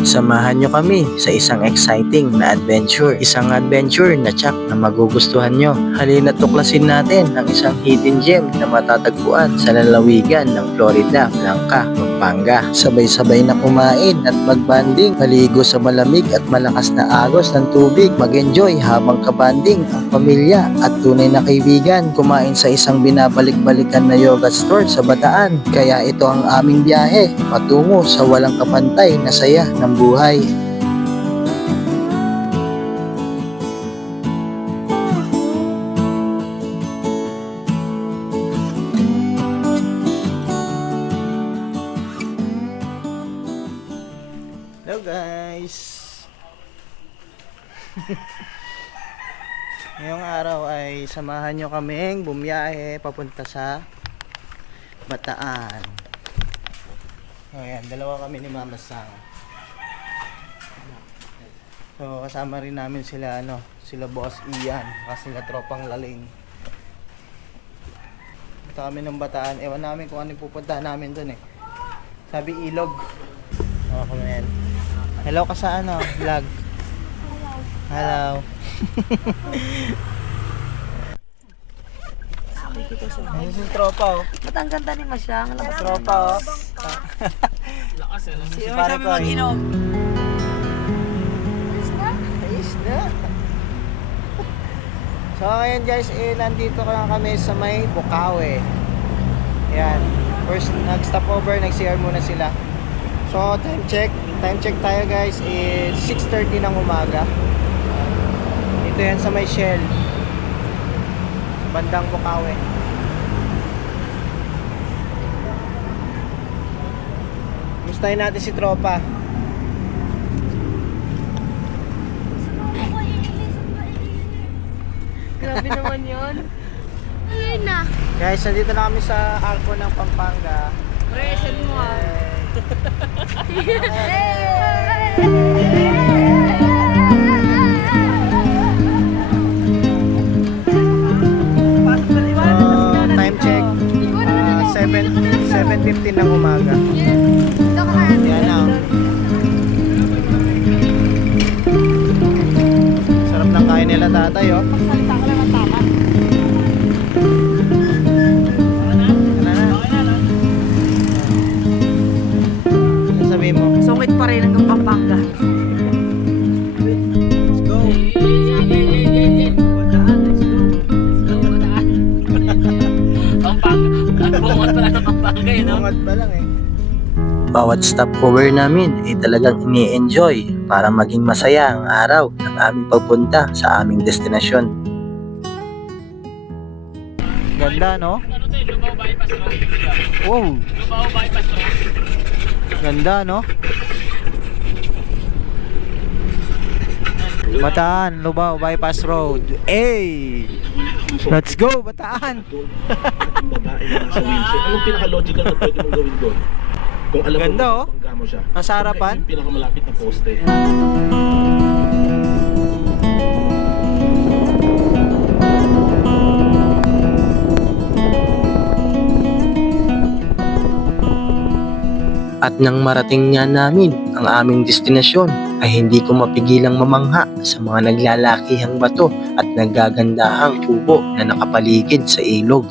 Samahan nyo kami sa isang exciting na adventure. Isang adventure na tsak na magugustuhan nyo. Halina't tuklasin natin ang isang hidden gem na matatagpuan sa lalawigan ng Florida Blanca, Pampanga. Sabay-sabay na kumain at magbanding, maligo sa malamig at malakas na agos ng tubig, mag-enjoy habang kabanding ang pamilya at tunay na kaibigan. Kumain sa isang binabalik-balikan na yogurt store sa Bataan. Kaya ito ang aming biyahe patungo sa walang kapantay na saya ng buhay. Hello guys! Ngayong araw ay samahan nyo kaming bumiyahe papunta sa Bataan. Ayan, dalawa kami ni Mama Sang. So kasama rin namin sila sila Boss Ian, kasi sila tropang laling. Punta kami ng Bataan. Ewan namin kung ano pupuntahan namin dun eh. Sabi ilog. Oh, comment. Hello ka sa vlog. Hello. Ayun yung tropa oh. Ba't ang ganda ni Masyang? Tropa oh. Lakas eh. Si pare ko mag-inom? Ayos na. So ngayon guys, nandito lang kami sa may Bukawe. Yan. First nag-stop over, nag-CR muna sila. So time check tayo guys is 6:30 ng umaga. Ito yan sa may Shell, bandang Bukawe. Mustahin natin si tropa. Grabe naman yun. Ayun na. Guys, nandito na kami sa Arco ng Pampanga. Present mo Time check 7:15 ng umaga. Yan na. Sarap ng kain nila tatay oh. Salita ko lang ang tama. Ano sabihin mo? Sungit pa rin hanggang Pampanga. Let's go. Bungat pa lang eh. Bawat stopover namin ay talagang ini-enjoy para maging masaya ang araw ng aming pagpunta sa aming destinasyon. Ganda no? Wow! Ganda no? Bataan, Lubao Bypass Road. Hey! Let's go, Bataan! Anong pinaka-logical na pwede mong gawin doon? Kung alam Ganda, mo, oh. bangga mo siya. Nasa harapan? Yung pinakamalapit na poste. At nang marating nga namin ang aming destinasyon ay hindi ko mapigilang mamangha sa mga naglalakihang bato at naggagandahang kubo na nakapaligid sa ilog.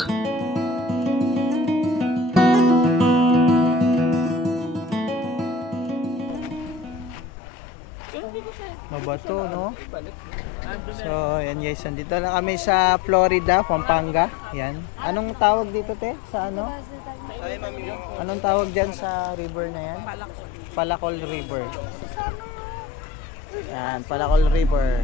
Mabato no? So yan guys, nandito na kami sa Florida, Pampanga. Yan. Anong tawag dito te? Sa ano? Anong tawag dyan sa river na yan? Palacol River. Yan, Palacol River.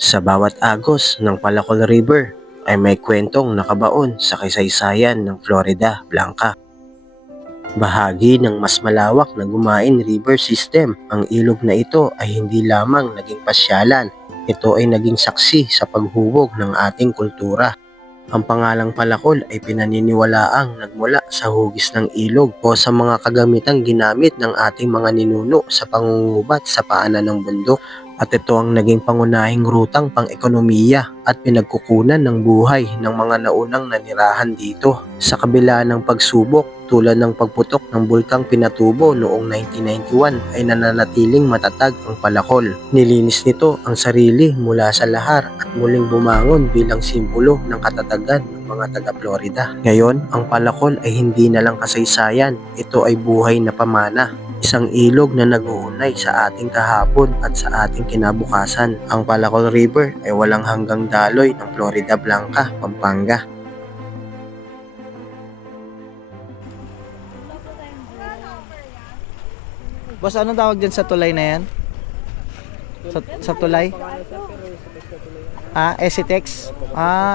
Sa bawat agos ng Palacol River ay may kwentong nakabaon sa kasaysayan ng Florida Blanca. Bahagi ng mas malawak na Gumain River System, ang ilog na ito ay hindi lamang naging pasyalan, ito ay naging saksi sa paghubog ng ating kultura. Ang pangalang Palacol ay pinaniniwalaang nagmula sa hugis ng ilog o sa mga kagamitang ginamit ng ating mga ninuno sa pangungubat sa paanan ng bundok. At ito ang naging pangunahing rutang pang-ekonomiya at pinagkukunan ng buhay ng mga naunang nanirahan dito. Sa kabila ng pagsubok tulad ng pagputok ng bulkang Pinatubo noong 1991 ay nananatiling matatag ang Palakol. Nilinis nito ang sarili mula sa lahar at muling bumangon bilang simbolo ng katatagan ng mga taga-Florida. Ngayon, ang Palakol ay hindi na lang kasaysayan, ito ay buhay na pamana. Isang ilog na nag-uunay sa ating kahapon at sa ating kinabukasan. Ang Palakol River ay walang hanggang daloy ng Florida Blanca, Pampanga. Boss, anong tawag dyan sa tulay na yan? Sa tulay? Esitex?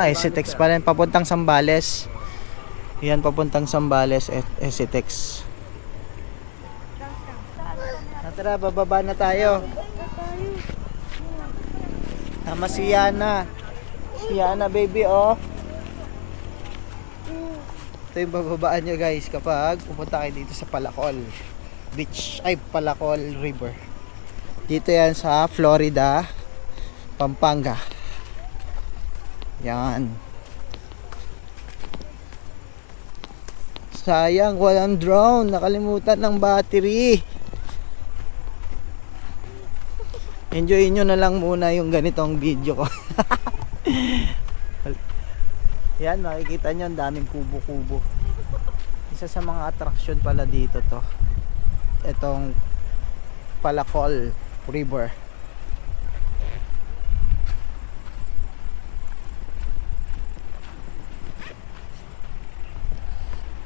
Esitex pa rin. Papuntang Sambales. Yan, papuntang Sambales, Esitex. Tara, bababa na tayo. Tama si Yana. Si Yana, baby, oh. Ito yung bababaan nyo, guys, kapag pupunta kayo dito sa Palakol Beach, Palakol River. Dito yan sa Florida, Pampanga. Yan. Sayang, walang drone. Nakalimutan ng battery. Enjoy nyo na lang muna yung ganitong video ko. Yan, makikita nyo ang daming kubo-kubo. Isa sa mga attraction pala dito to. Itong Palakol River.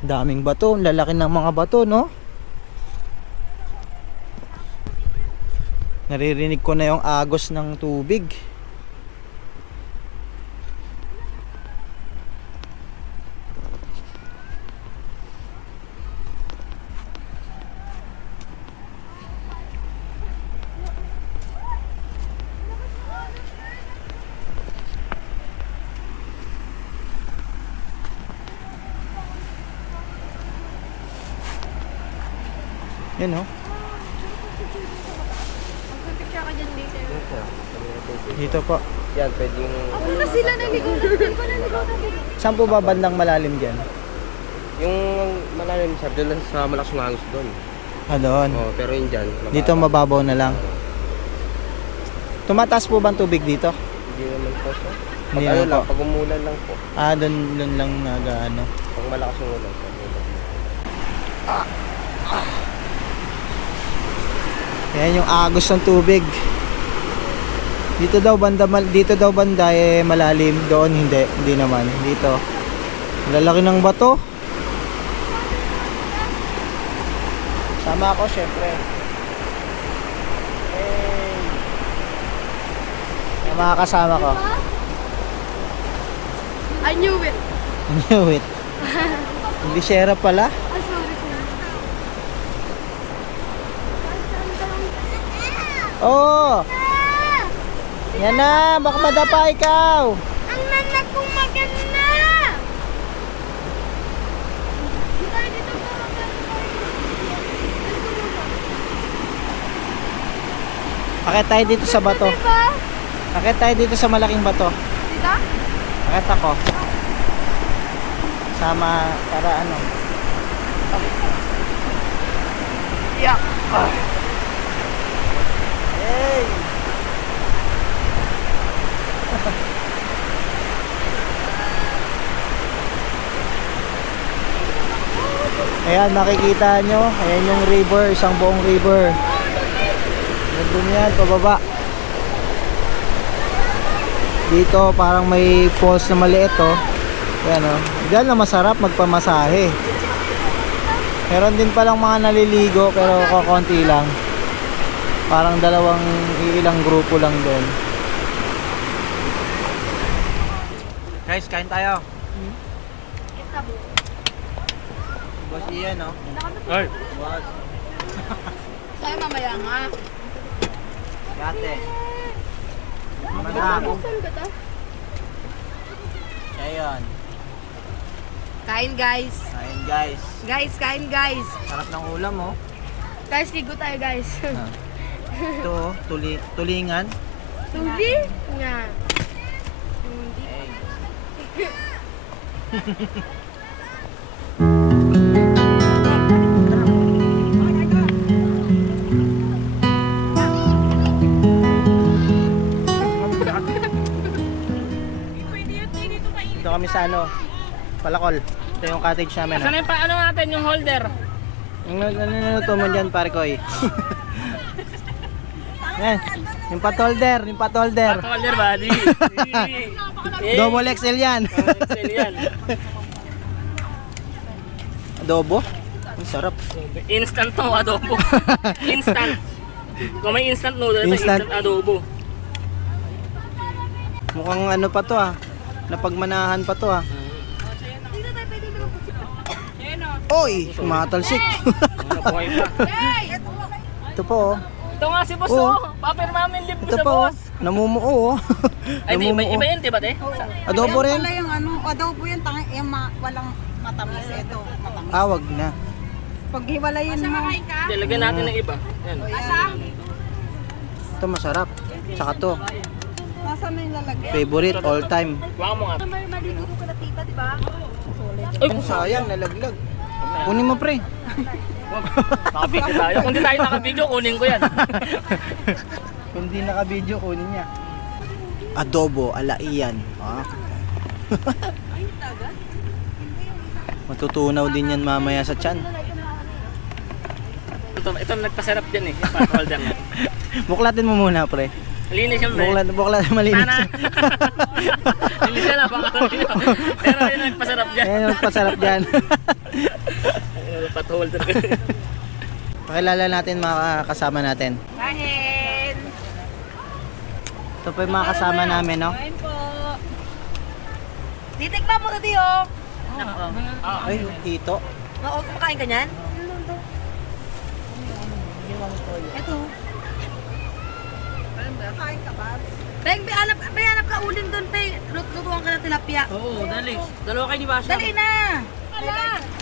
Daming bato, ang lalaki ng mga bato, no? Naririnig ko na yung agos ng tubig. Yan, no? Picture ka dyan dito. Dito po. Yan, pwedeng... Ako na sila naligo na. Hindi ko naligo na. Saan po ba bandang malalim dyan? Yung malalim sir, doon lang sa malakas ng hangos doon. Doon. Oh, pero yun dyan. Dito mababaw na lang. Tumataas po ba ang tubig dito? Hindi naman po sir. Pag Hindi ano naman lang, po. pag umulan lang po. Doon lang nag-ano. Pag malakas yung ulan. Yan yung agos ng tubig. Dito daw banda malalim, doon hindi naman. Dito. Lalaki ng bato. Sama ako syempre. Hey. Yung mga kasama ko. I knew it. Wait. Hindi shera pala. Ah, sorry. Oh! Yan na, baka madapa ikaw. Ang nanak kong maganda! Akit tayo dito sa bato. Diba? Akit tayo dito sa malaking bato. Dito? Akit ako. Sama para ano. Yeah. Hey! Ayan, makikita nyo. Ayan yung river, isang buong river. Nandun yan, pababa. Dito, parang may falls na maliit, oh. Ayan, oh. Diyan na masarap magpamasahe. Meron din palang mga naliligo, pero kakonti lang. Parang ilang grupo lang din. Guys, kain tayo. Boss Ian, no? Ay! Tayo mamaya nga. Yate. Manak. Saan ka ta? Ayan. Kain guys. Kain, guys. Guys, kain guys. Sarap ng ulam, oh. Guys, ligo tayo guys. Ito, tulingan. Hindi nga. Dito kami sa ano, Palakol. Ito yung cottage namin. Saan yung ano natin yung holder? Yung nanunuto mo dyan, pare koy. Yan, yung pot holder, yung pot holder. Holder ba? Di. Double XL yan. Excel yan. Adobo. Ang sarap. Instant to, adobo. Instant. Kung may instant noodle, ito Instant. instant adobo. Mukhang ano pa to ah. Napagmanahan pa to ah. Oy, matalsik. Nabuhay pa. Ito po oh. Ito nga si boss Oo. oh. Papirma namin live ko Ito sa po oh. boss. Namumuo oh. Ay di, Namumuo. iba yun, diba te? Adobo rin? Wala yung ano, adobo yung walang matamis. Ito, matamis. Wag na. Pag hiwalayin mo, Lagyan natin ng iba. Yan. Ito masarap. Saka to. nasa na yung lalagyan? Favorite all time. Waka mo nga. Maligo ka na tita, di ba? Uy, Ang sayang, nalaglag. Kunin mo pre. nakabidyo tayo. Kung di tayo nakabidyo, kunin ko yan. Kung di naka-video, kunin niya. Adobo, alaiyan. Ah. Matutunaw din yan mamaya sa tiyan. Ito nagpasarap dyan eh. Yung holder na. Buklatin mo muna pre. Linis yung bread. Buklat malinis. Sana. Linis yan ah, baka pero yun nagpasarap dyan. Ayan, magpasarap dyan. Pot holder. Pakilala natin mga kasama natin. Kain! Ito po yung mga kasama namin, no? Kain po! Titikman mo na di oh! Ay, ito. Oo, kumakain ka niyan? Ito. Kain ka ba? Peng, may hanap ka uling doon, Peng. Lutuan ka ng tilapia. Oo, dali. Dalawa kayo ni Basha. Dali na! Wala!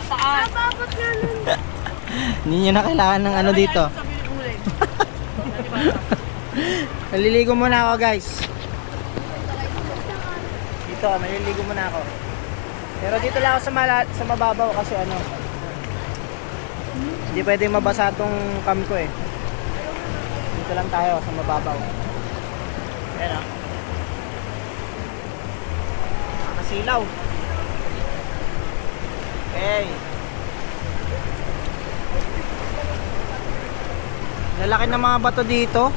Saan? Babot nga nun. Hindi nyo na kailangan ng ano dito. Naliligo muna ako guys. Dito, maliligo muna ako. Pero dito lang ako sa mababaw kasi ano. Hindi pwedeng mabasa tong cam ko eh. Dito lang tayo sa mababaw. Ayan o. Nakasilaw. Okay. Lalaki ng mga bato dito.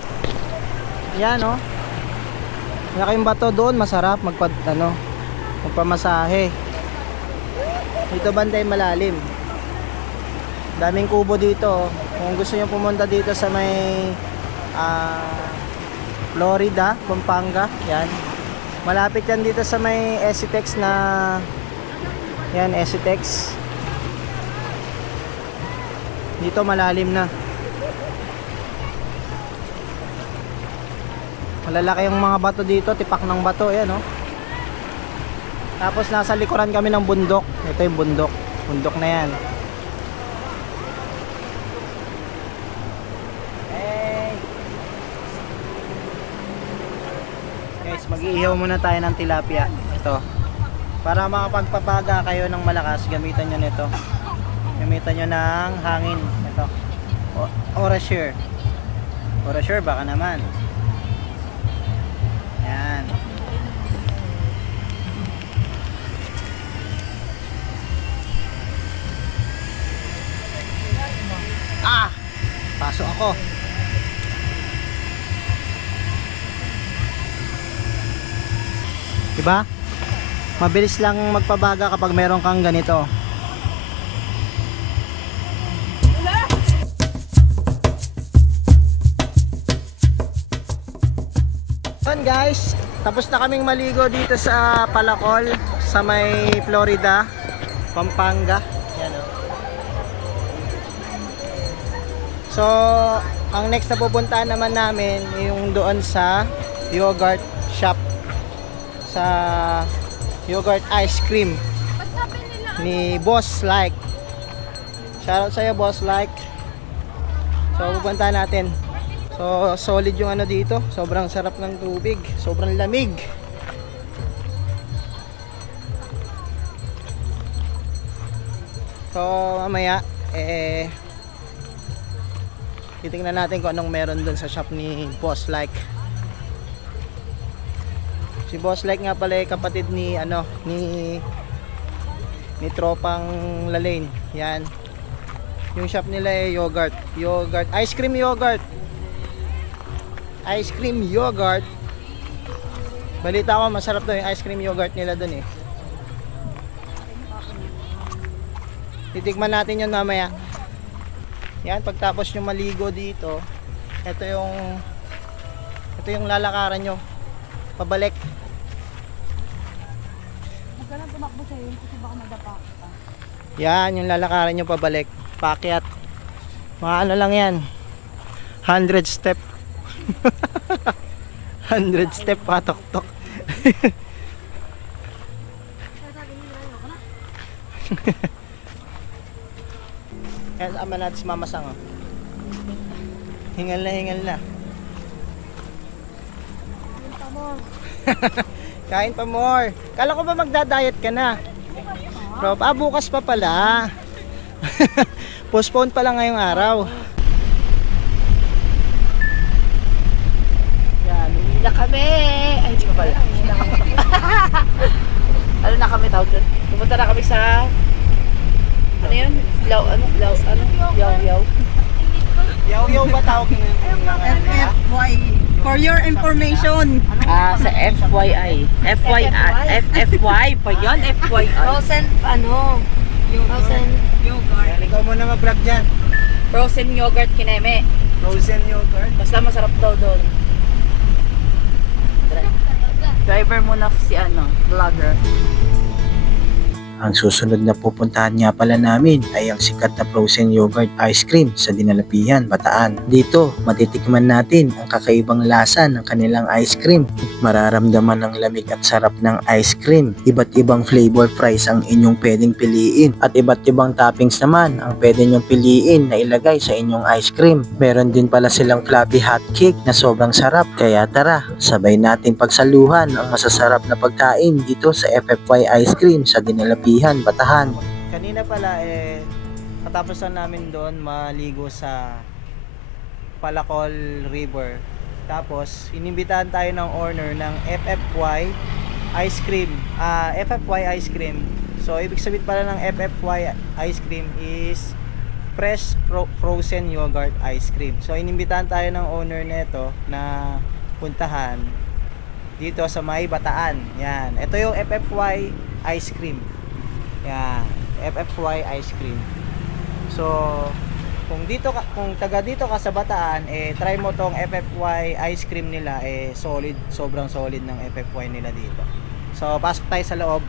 Yan oh. Lalaki yung bato doon, masarap magpamasahe. Dito banda yung malalim. Daming kubo dito. Kung gusto niyo pumunta dito sa may Florida, Pampanga, yan. Malapit yan dito sa may Esitex na yan, Esitex. Dito malalim na. Malalaki yung mga bato dito, tipak ng bato, ayan oh. Tapos nasa likuran kami ng bundok. Ito yung bundok. Bundok na yan. Hey. Guys, mag-iihaw muna tayo ng tilapia. Ito. Para makapagpapaga kayo ng malakas, gamitan nyo nito. Gamitan nyo ng hangin. Ito. Orasure. Orasure, baka naman. Yan. Pasok ako. Diba? Mabilis lang magpabaga kapag meron kang ganito. Yan guys, tapos na kaming maligo dito sa Palakol, sa may Florida, Pampanga. Yan o. So, ang next na pupuntahan naman namin yung doon sa yogurt shop, sa yogurt ice cream ni Boss Like. Shoutout sa'yo Boss Like. So, pupuntahan natin. So solid yung ano dito, sobrang sarap ng tubig, sobrang lamig. So mamaya titingnan natin kung anong meron dun sa shop ni Boss Like. Si Boss Like nga pala kapatid ni ni tropang Lalaine. Yan. Yung shop nila yogurt, ice cream yogurt. Ice cream yogurt. Balita ko masarap daw yung ice cream yogurt nila dun eh. Titikman natin yun mamaya. Yan, pagtapos nyo maligo dito, ito yung lalakaran nyo pabalik. Huwag ka lang tumakbo sa'yo kasi baka madapa ka. Yan, yung lalakaran nyo pabalik, paakyat. Mga ano lang yan, 100 step. 100 step patok-tok. Yan, sama natin si Mama Sang, oh. Hingal na. Kain pa more. Kala ko ba magda-diet ka na? Bro, bukas pa pala. Postpone pa lang ngayong araw. Yan, uwi na kami. Ay, hindi ko pala. Ano na kami tawag doon? Pumunta na kami sa... Ano yun? Yaw. Yaw ba tawag yun? FFY. For your information. Sa FYI. FFY pa yun? FYI. Frozen, frozen. Yan, ikaw muna mag-vlog dyan. Frozen yogurt kineme. Frozen yogurt. Basta masarap daw doon. Driver muna si vlogger. Ang susunod na pupuntahan nga pala namin ay ang sikat na frozen yogurt ice cream sa Dinalapihan, Bataan. Dito, matitikman natin ang kakaibang lasa ng kanilang ice cream. Mararamdaman ang lamig at sarap ng ice cream. Iba't ibang flavor fries ang inyong pwedeng piliin at iba't ibang toppings naman ang pwede nyong piliin na ilagay sa inyong ice cream. Meron din pala silang fluffy hot cake na sobrang sarap. Kaya tara, sabay natin pagsaluhan ang masasarap na pagkain dito sa FFY Ice Cream sa Dinalapihan, Bataan. Kanina pala katapos na namin doon maligo sa Palacol River. Tapos inimbitahan tayo ng owner ng FFY Ice Cream. FFY Ice Cream. So ibig sabihin pala ng FFY Ice Cream is fresh frozen yogurt ice cream. So inimbitahan tayo ng owner nito na puntahan dito sa may Bataan. Yan. Ito yung FFY Ice Cream. Yan, FFY Ice Cream. So, kung taga dito ka sa Bataan, try mo tong FFY Ice Cream nila, solid, sobrang solid ng FFY nila dito. So, pasok tayo sa loob.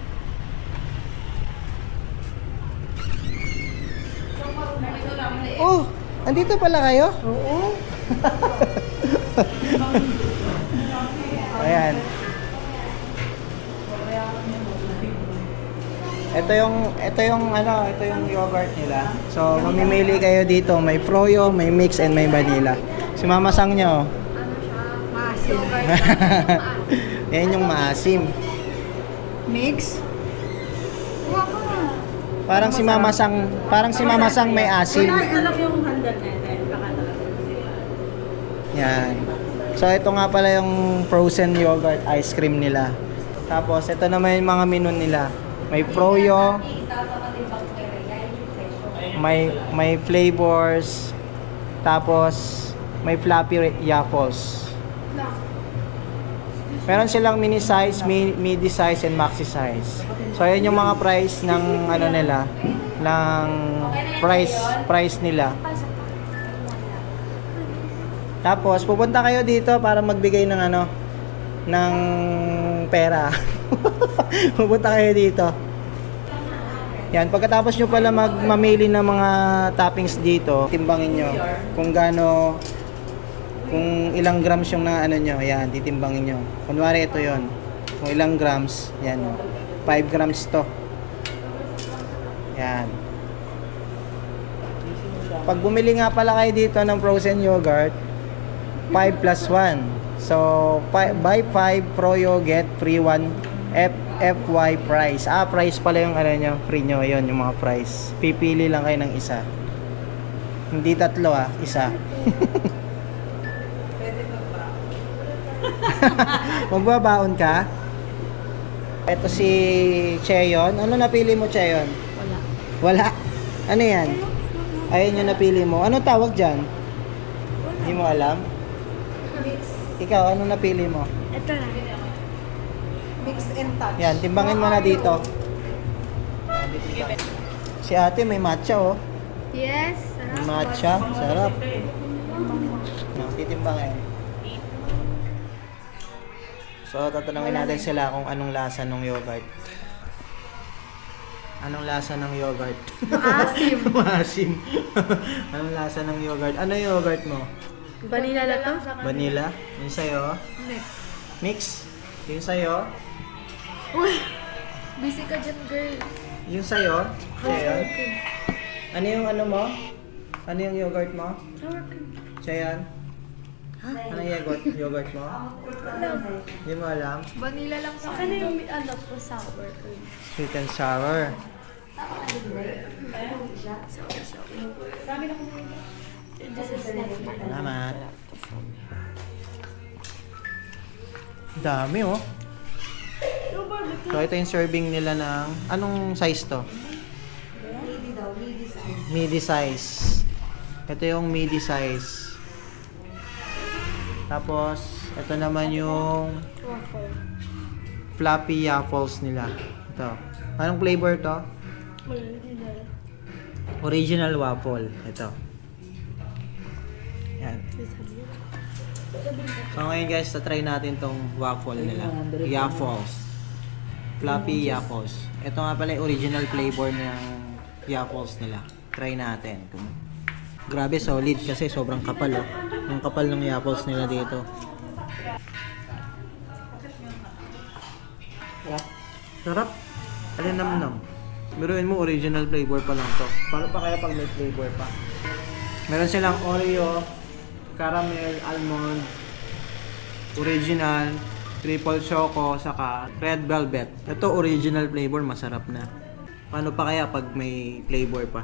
Oh, andito pala kayo? Oo. Ayan. Ito yung yogurt nila. So, mamimili kayo dito, may froyo, may mix and may vanilla. Si Mama Sang nyo. Maasim. Yan yung maasim. Mix. Parang si Mama Sang may asim. Alam yung handle natin. Yan. So, ito nga pala yung frozen yogurt ice cream nila. Tapos, ito naman yung mga menu nila. May froyo, may flavors, tapos may fluffy yaffles. Meron silang mini size, midi size, and maxi size. So ayan yung mga price ng nila, ng price nila. Tapos pupunta kayo dito para magbigay ng ng pera. Pupunta kayo dito. Yan, pagkatapos nyo pala mamili ng mga toppings dito, timbangin nyo kung ilang grams yung nyo, yan, titimbangin nyo. Kunwari ito yon, kung ilang grams, yan, 5 grams to. Yan. Pag bumili nga pala kayo dito ng frozen yogurt, 5 plus 1. So, buy 5 Froyo, get free 1 FY price. Price pala yung ano nyo, free nyo. Ayun, yung mga price. Pipili lang kayo ng isa. Hindi tatlo isa. Magbabaon ka? Ito si Cheyon. Ano napili mo, Cheyon? Wala. Wala? Ano yan? Ayun yung napili mo. Ano tawag dyan? Hindi mo alam? Ikaw, ano napili mo? Ito na. Mix and touch. Yan, timbangin mo na dito. Si ate may matcha oh. Yes. May matcha. Sarap. Titimbangin. So, tatanungin natin sila kung anong lasa ng yogurt. Anong lasa ng yogurt? Maasim. Maasim. Anong lasa ng yogurt? Ano yung yogurt mo? Vanilla na to? Vanilla? Yung sa'yo? Mix? Yung sa'yo? Uy! Busy ka dyan, girl. Yung sa'yo? Sa'yo? Ano yung ano mo? Ano yung yogurt mo? Sour cream. Chayan? Ano yung yogurt mo? Hindi mo alam? Vanilla lang sa akin. Yung ano po, sour cream. Sweet and sour. Salamat. Dami oh. So ito yung serving nila ng anong size to? Midi size. Ito yung midi size. Tapos ito naman yung Waffle. fluffy waffles nila. Ito. Anong flavor to? Original waffle. Ito. Yan. So ngayon guys, try natin tong waffle nila. Waffles. Fluffy waffles. Ito nga pala yung original flavor ng waffles nila. Try natin. Grabe solid kasi sobrang kapal oh. Ang kapal ng waffles nila dito. Sarap. Alinamnam. Biruin mo original flavor pa lang to. Paano pa kaya pag may flavor pa? Meron silang Oreo, caramel, almond, original, triple choco, saka red velvet. Ito original flavor, masarap na. Paano pa kaya pag may flavor pa?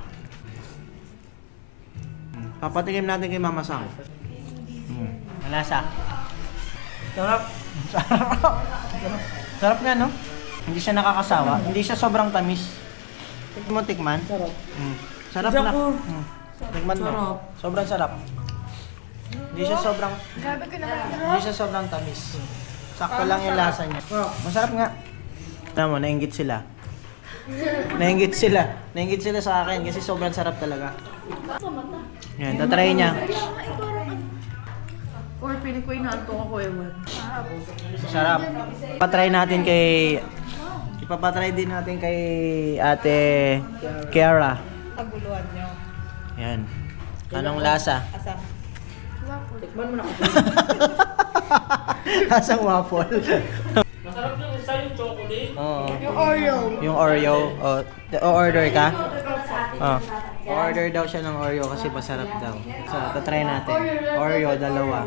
Papatikim natin kay Mama Sang. Malasa. Sarap. Sarap nga, no? Hindi siya nakakasawa. Hindi siya sobrang tamis. Tikman mo, tikman? Sarap. Sarap na. Tikman mo. Sobrang sarap. Hindi siya sobrang... Grabe ka naman. Hindi siya sobrang tamis. Sakto lang yung lasa niya. Masarap nga. Alam mo, nainggit sila. Nainggit sila. Nainggit sila sa akin kasi sobrang sarap talaga. Yan, tatry niya. Or piling ko inaantok ako ewan. Sarap. Ipatry natin kay... Ipapatry din natin kay Ate Kiara. Paguluhan nyo. Yan. Anong lasa? Asa? Tikman mo na ako. Lasang waffle. Masarap yung isa yung chocolate. Oo. Yung Oreo. Yung Oreo. O-order ka? Oh. O-order daw siya ng Oreo kasi masarap daw. So, try natin. Oreo, dalawa.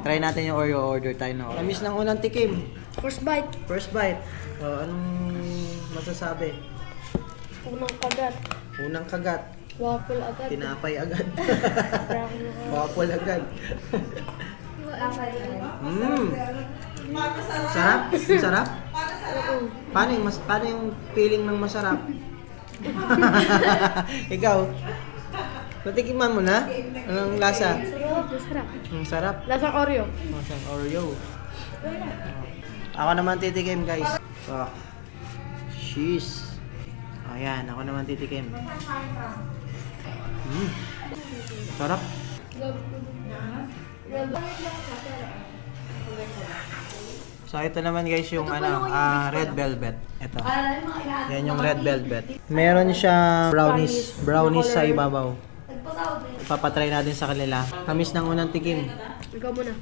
Try natin yung Oreo, order tayo ng Oreo. Namiss ng unang tikim. First bite. First bite. Anong masasabi? Unang kagat. Unang kagat. Waffle agad. Tinapay agad. Waffle agad. Sarap? Sarap? Paano yung feeling ng masarap? Ikaw? Natikiman mo na? Anong lasa? Sarap. Sarap. Lasang Oreo. Lasang Oreo. Ako naman titikim guys. Cheese. Ayan, ako naman titikim. Sarap. So ito naman guys yung red velvet. Ito. Yan yung red velvet. Meron siyang brownies sa ibabaw. Ipapatry natin sa kanila. Tamis ng unang tikim. Ikaw muna.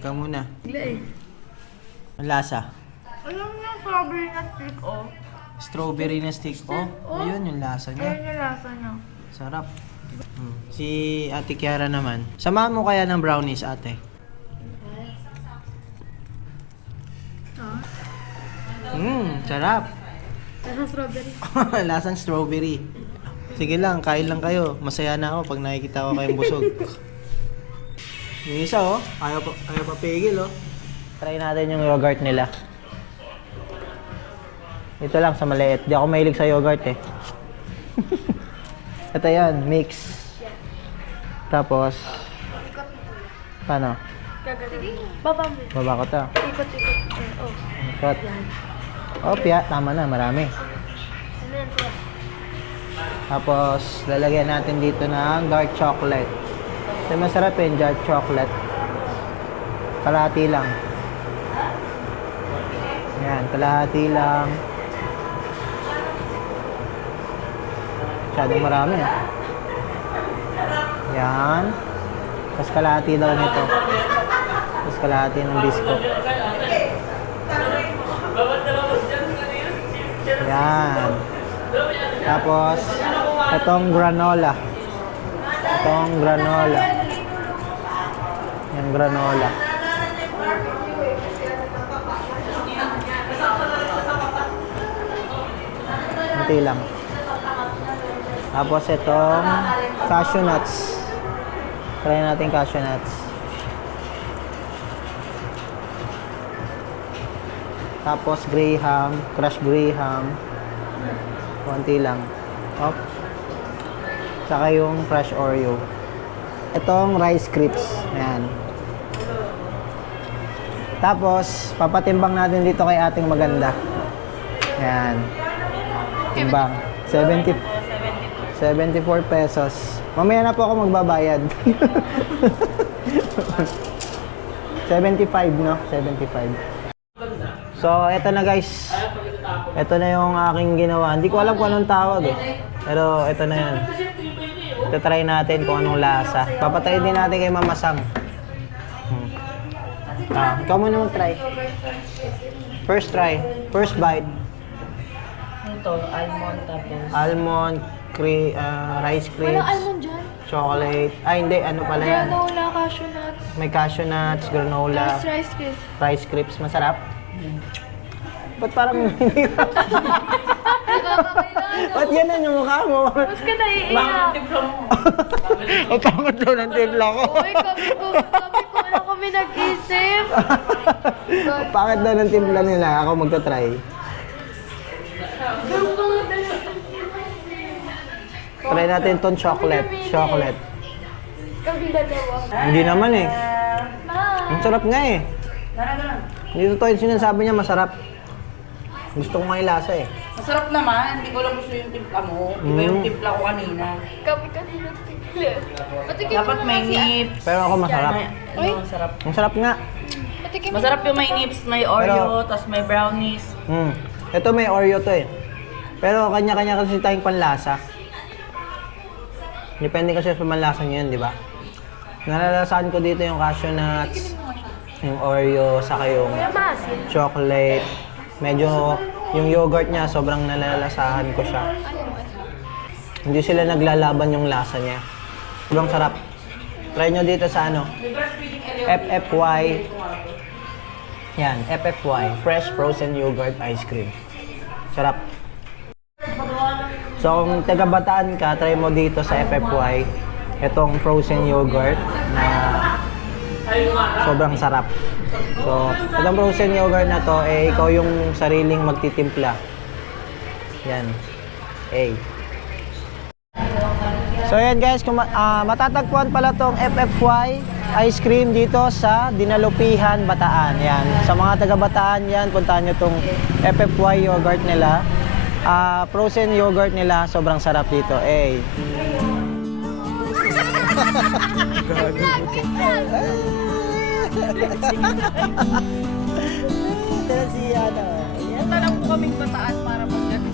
Ikaw muna. Bigla eh. Ang lasa. Alam mo yung strawberry na stick, oh. Strawberry na stick. Ayun yung lasa niya. Ayun yung lasa niya. Sarap. Si Ate Kiara naman. Samahan mo kaya ng brownies, ate? Sarap. Lasang strawberry. Lasang strawberry. Sige lang, kain lang kayo. Masaya na ako pag nakikita ko kayong busog. Yung isa ayaw pa pigil Try natin yung yogurt nila. Ito lang sa maliit. Di ako mahilig sa yogurt eh. Ito yan, mix. Tapos, paano? Baba mo. Baba ko to. Ikot-ikot. Oh. Ikot. Pia, tama na, marami. Ano yan, kuya? Tapos, lalagyan natin dito ng dark chocolate. Ito masarap yung dark chocolate. Kalahati lang. Yan, kalahati lang. Masyadong marami Yan. Tapos kalahati daw nito. Tapos kalahati ng bisco. Yan. Tapos, itong granola. Yung granola. Kunti lang. Tapos itong cashew nuts. Try natin cashew nuts. Tapos graham, crushed graham. Konti lang. Saka yung fresh Oreo. Itong rice crisps. Ayan. Tapos, papatimbang natin dito kay ating maganda. Ayan. Timbang. 74 pesos. Mamaya na po ako magbabayad. 75, no? 75. So, eto na guys. Ito na yung aking ginawa. Hindi ko alam kung anong tawag eh. Pero ito na yan. Ito try natin kung anong lasa. Papatry din natin kay Mama Sang. Ikaw muna mag-try. First try. First bite. Ito, almond tapos. Almond, rice Walang crisps, almond dyan. chocolate. Ay, hindi. Ano pala yan? Granola, cashew nuts. May cashew nuts, granola, Tapos rice crisp. rice crisps. Masarap? Ba't parang ba't yan yung mukha mo? Ba't ka naiiyak? Ang pangat daw ng timpla ko. Uy, kami ko na kami nag-isip. Ang pangat daw ng timpla nila. Ako magta-try. Try natin itong chocolate. Chocolate. Kami dalawa. Hindi naman eh. Ang sarap nga eh. Hindi totoo yung sinasabi niya masarap. Gusto ko nga yung lasa eh. Masarap naman, hindi ko lang gusto yung timpla mo. Iba yung timpla ko kanina. Kami kasi nagtigil. Patikim Dapat may nips. Pero ako masarap. Uy. Masarap. Ang sarap nga. Patikim Masarap yung may nips, may Oreo, tapos may brownies. Ito may Oreo to eh. Pero kanya-kanya kasi tayong panlasa. Depende kasi sa panlasa niyo yun, di ba? Nalalasahan ko dito yung cashew nuts, yung Oreo, saka yung chocolate. Medyo yung yogurt niya, sobrang nalalasahan ko siya. Hindi sila naglalaban yung lasa niya. Sobrang sarap. Try nyo dito sa FFY. Yan, FFY. Fresh Frozen Yogurt Ice Cream. Sarap. So kung taga-Bataan ka, try mo dito sa FFY. Itong frozen yogurt na sobrang sarap. So, itong frozen yogurt na to, ikaw yung sariling magtitimpla. Yan. So, yan guys, matatagpuan pala tong FFY ice cream dito sa Dinalupihan, Bataan. Yan. Sa mga taga-Bataan yan, puntahan nyo tong FFY yogurt nila. Frozen yogurt nila, sobrang sarap dito. Punta lang po kaming Bataan para mag-gano'n.